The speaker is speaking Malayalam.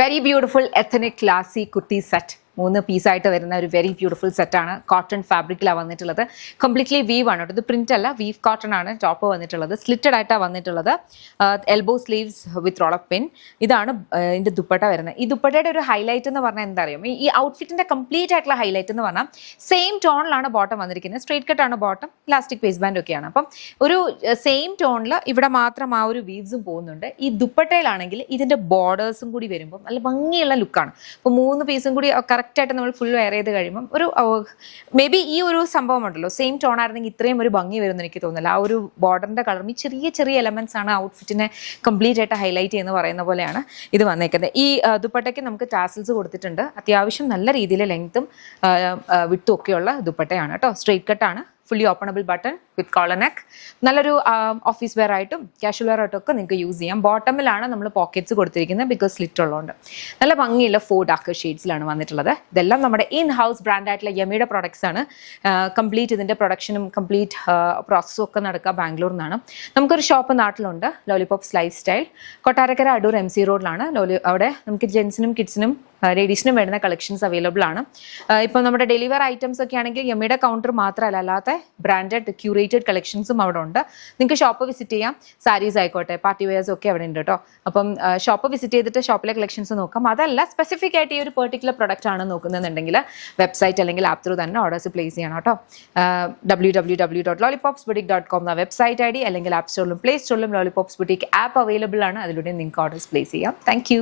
Very beautiful ethnic classy kurti set 3 പീസായിട്ട് വരുന്ന ഒരു വെരി ബ്യൂട്ടിഫുൾ സെറ്റാണ്. കോട്ടൺ ഫാബ്രിക്കിലാണ് വന്നിട്ടുള്ളത്. കംപ്ലീറ്റ്ലി വീവ് ആണ് കേട്ടോ. ഇത് പ്രിന്റ് അല്ല, വീവ് കോട്ടൺ ആണ് ടോപ്പ് വന്നിട്ടുള്ളത്. സ്ലിറ്റഡ് ആയിട്ടാണ് വന്നിട്ടുള്ളത്. Elbow sleeves with roll up pin. ഇതാണ് ഇതിന്റെ ദുപ്പട്ട വരുന്നത്. ഈ ദുപ്പട്ടയുടെ ഒരു ഹൈലൈറ്റ് എന്ന് പറഞ്ഞാൽ എന്താ അറിയാം, ഈ ഔട്ട്ഫിറ്റിന്റെ കംപ്ലീറ്റ് ആയിട്ടുള്ള ഹൈലൈറ്റ് എന്ന് പറഞ്ഞാൽ സെയിം ടോണിലാണ് ബോട്ടം വന്നിരിക്കുന്നത്. സ്ട്രേറ്റ് കട്ടാണ് ബോട്ടം, ഇലാസ്റ്റിക് വേസ്റ്റ് ബാൻഡ് ഒക്കെയാണ്. അപ്പം ഒരു സെയിം ടോണിൽ ഇവിടെ മാത്രം ആ ഒരു വീവ്സും പോകുന്നുണ്ട്. ഈ ദുപ്പട്ടയിലാണെങ്കിൽ ഇതിന്റെ ബോർഡേഴ്സും കൂടി വരുമ്പോൾ നല്ല ഭംഗിയുള്ള ലുക്കാണ്. അപ്പോൾ 3 പീസും കൂടി കറക്റ്റായിട്ട് നമ്മൾ ഫുൾ വെയർ ചെയ്ത് കഴിയുമ്പം ഒരു മേ ബി ഈ ഒരു സംഭവം ഉണ്ടല്ലോ, സെയിം ടോൺ ആയിരുന്നെങ്കിൽ ഇത്രയും ഒരു ഭംഗി വരുമെന്ന് എനിക്ക് തോന്നുന്നില്ല. ആ ഒരു ബോർഡറിന്റെ കളറും ഈ ചെറിയ ചെറിയ എലമെന്റ്സ് ആണ് ഔട്ട്ഫിറ്റിനെ കംപ്ലീറ്റ് ആയിട്ട് ഹൈലൈറ്റ് ചെയ്യുന്ന പറയുന്ന പോലെയാണ് ഇത് വന്നേക്കുന്നത്. ഈ ദുപ്പട്ടയ്ക്ക് നമുക്ക് ടാസിൽസ് കൊടുത്തിട്ടുണ്ട്. അത്യാവശ്യം നല്ല രീതിയിൽ ലെങ്ത്തും വിട്ടും ഒക്കെയുള്ള ദുപ്പട്ടയാണ് കേട്ടോ. സ്ട്രെയിറ്റ് കട്ടാണ്, ഫുള്ളി ഓപ്പണബിൾ ബട്ടൺ വിത്ത് കോളർ നെക്ക്. നല്ലൊരു ഓഫീസ് വെയർ ആയിട്ടും കാഷ്വൽ വെയർ ആയിട്ടും ഒക്കെ നിങ്ങൾക്ക് യൂസ് ചെയ്യാം. ബോട്ടമിലാണ് നമ്മൾ പോക്കറ്റ്സ് കൊടുത്തിരിക്കുന്നത്, ബിക്കോസ് സ്ലിറ്റ് ഉള്ളതുകൊണ്ട്. നല്ല ഭംഗിയുള്ള 4 ഡാർക്ക് ഷെയ്ഡ്സിലാണ് വന്നിട്ടുള്ളത്. ഇതെല്ലാം നമ്മുടെ ഇൻ ഹൗസ് ബ്രാൻഡ് ആയിട്ടുള്ള യമയുടെ പ്രോഡക്ട്സ് ആണ്. കംപ്ലീറ്റ് ഇതിൻ്റെ പ്രൊഡക്ഷനും കംപ്ലീറ്റ് പ്രോസസ്സും ഒക്കെ നടക്കുക ബാംഗ്ലൂരിൽ നിന്നാണ്. നമുക്കൊരു ഷോപ്പ് നാട്ടിലുണ്ട്, lollipops life style, Kottarakkara Adoor MC റോഡിലാണ്. അവിടെ നമുക്ക് ജെൻസിനും കിഡ്സിനും ലേഡീസിനും വരുന്ന കളക്ഷൻസ് അവൈലബിൾ ആണ്. ഇപ്പോൾ നമ്മുടെ ഡെലിവർ ഐറ്റംസ് ഒക്കെ ആണെങ്കിൽ യമയുടെ കൗണ്ടർ മാത്രമല്ല, അല്ലാത്ത ബ്രാൻഡഡ് ക്യൂറേറ്റഡ് കളക്ഷൻസും അവിടെ ഉണ്ട്. നിങ്ങൾക്ക് ഷോപ്പ് വിസിറ്റ് ചെയ്യാം. സാരീസ് ആയിക്കോട്ടെ, പാർട്ടി വെയർസ് ഒക്കെ അവിടെ ഉണ്ട് കേട്ടോ. അപ്പം ഷോപ്പ് വിസിറ്റ് ചെയ്തിട്ട് ഷോപ്പിലെ കളക്ഷൻസ് നോക്കാം. അതല്ല സ്പെസിഫിക് ആയിട്ട് ഈ ഒരു പെർട്ടിക്കുലർ പ്രൊഡക്റ്റ് ആണ് നോക്കുന്നതെന്നുണ്ടെങ്കിൽ വെബ്സൈറ്റ് അല്ലെങ്കിൽ ആപ്പ് ത്രൂ തന്നെ ഓർഡേഴ്സ് പ്ലേസ് ചെയ്യണം കേട്ടോ. www.lollipopsboutique.com എന്ന വെബ്സൈറ്റ് ID, അല്ലെങ്കിൽ ആപ്പ് സ്റ്റോറിലും പ്ലേ സ്റ്റോറിലും ലോലിപോപ്സ് ബുട്ടീക്ക് ആപ്പ് അവൈലബിൾ ആണ്. അതിലൂടെ നിങ്ങൾക്ക് ഓർഡേഴ്സ് പ്ലേസ് ചെയ്യാം. Thank U.